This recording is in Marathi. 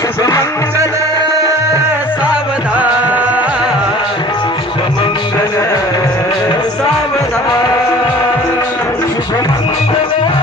शुभमंगल सावधान। शुभमंगल सावधान। शुभमंगल